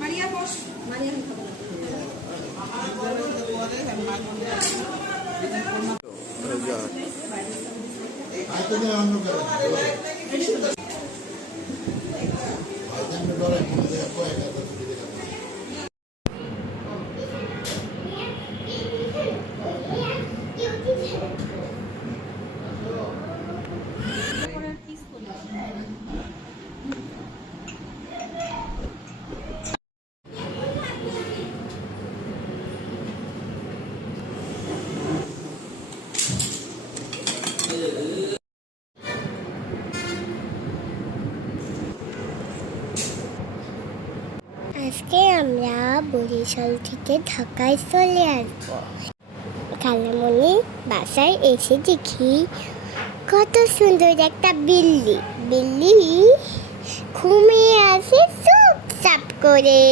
মারিয়া বস মারিয়া অন্য আজকে আমরা বরিশাল থেকে ঢাকায় চলে আসব। খালামণি বাসায় এসে দেখি কত সুন্দর একটা বিল্লি বিল্লি ঘুমিয়ে আছে চুপচাপ করে।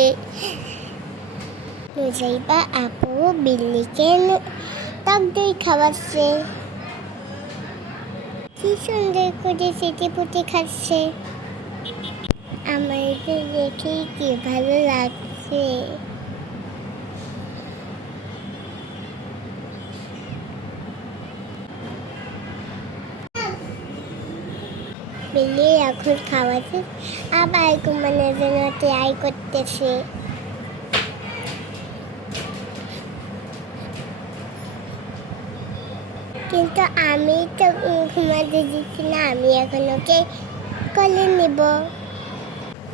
নুজাইবা আপু বিল্লিকে টক দই খাওয়াচ্ছে। কি সুন্দর করে সেটে পুটে খাচ্ছে। আমাকে দেখে কি ভালো লাগছে? বিলি এখন আবার ঘুমানোর জন্য করতেছে। কিন্তু আমি তো ঘুমাতে দিচ্ছি না, আমি এখন ওকে কলে নেব।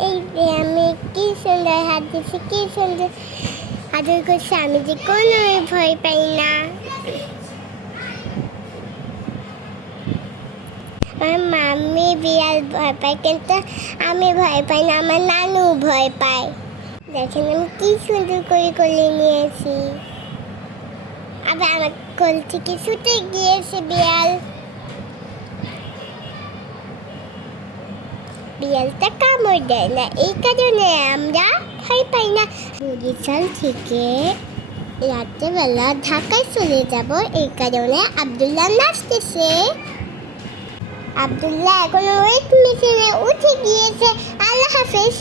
এই আমি কি সুন্দর হাত দিচ্ছি কি সুন্দর। আদর করছি আমি যে কোনো ভয় পাই না। আমার মাম্মি বিড়াল ভয় পায়, কিন্তু আমি ভয় পাই না, আমার নানু ভয় পায়। দেখেন আমি কি সুন্দর করে কোলে নিয়েছি। আবার আমার কোল থেকে ছুটে গিয়েছে বিড়াল। বিড়ালটা কামড় দেয় না এই কারণে আমরা ভয় পাই না বরিশাল থেকে রাত্রেবেলা ঢাকায় চলে যাব এই কারণে আবদুল্লাহ নাচতেছে আবদুল্লাহ এখন ওয়েট মেশিনে উঠে গিয়েছে আল্লাহ হাফেজ